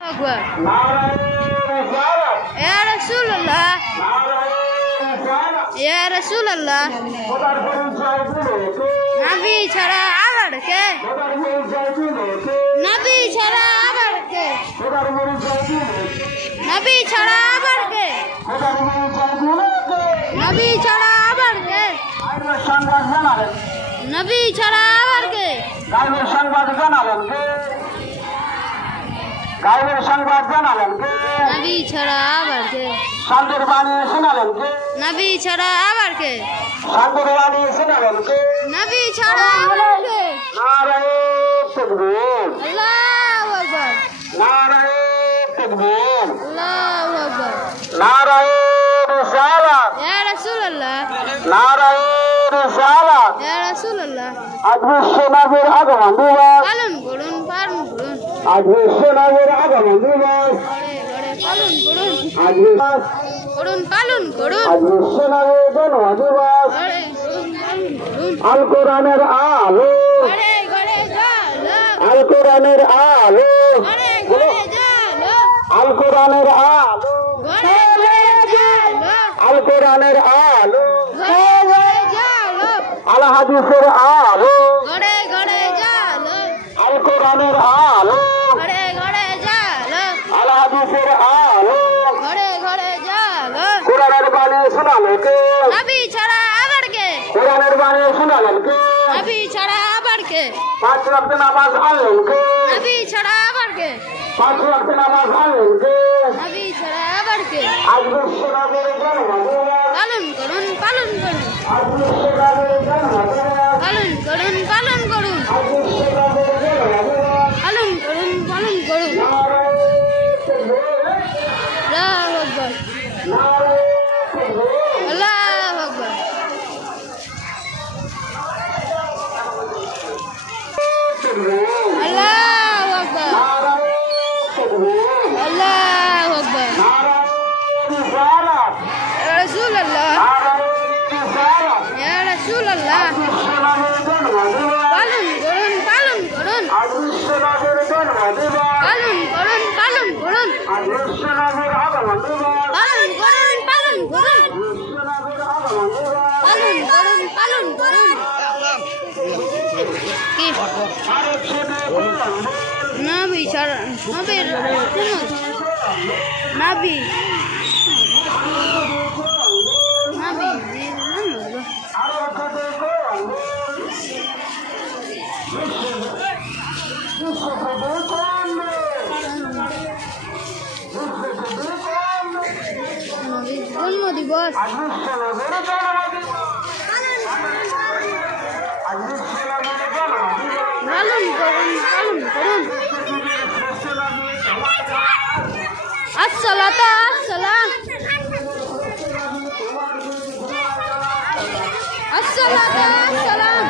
أكبر يا رسول الله يا رسول الله নবী ছাড়া আবার কে নবী ছাড়া আবার কে নবী ছাড়া আবার কে নবী ছাড়া আবার কে নবী ছাড়া আবার কে গাইবের সংবাদ জানালেন কে গাইবের সংবাদ জানালেন কে নবী ছাড়া আবার কে শান্তির বাণী শোনালেন কে নবী ছাড়া আবার কে শান্তির বাণী শোনালেন কে নবী ছাড়া আবার কে নারায়ে তাকবীর আল্লাহু আকবার নারায়ে তাকবীর আল্লাহু আকবার নারায়ে রিসালাত ইয়া রাসূলুল্লাহ নারায়ে রিসালাত ইয়া রাসূলুল্লাহ আজ বিশ্ব নবীর আগমন দিবস পালন করুন আজ বিশ্ব নবীর আগমন দিবস পালন করুন আজ পালন করুন আজ বিশ্ব নবীর জন্ম দিবস আল কোরআনের আলো আল কোরআনের আলো আল কোরআনের আলো আল কোরআনের আলো আল হাদিসের আলো আল কোরআনের আলো আল হাদিসের আলো কোরআনের বাণী শোনালো কে নবী ছাড়া আবার কে কোরআনের বাণী শোনালেন কে নবী ছাড়া আবার কে 5 ওয়াক্ত নামাজ আনলেন কে নবী ছাড়া আবার কে 5 ওয়াক্ত নামাজ আনলেন কে নবী ছাড়া আবার কে আজ বিশ্ব নবীর জন্ম দিবস পালন করুন আজ বিশ্ব নবীর জন্ম দিবস পালন করুন আজ বিশ্ব নবীর জন্ম দিবস পালন করুন নারায়ে আল্লাহু তাকবীর আকবার আল্লাহু আকবার আল্লাহু আকবার ইয়া রাসূলুল্লাহ ইয়া রাসূলুল্লাহ পালন করুন পালন করুন পালন করুন পালন করুন কি নবী ছাড়া নবীর নবী জন্ম দিবস পালন করুন আসসালাতু আসসালাম আসসালাতু আসসালাম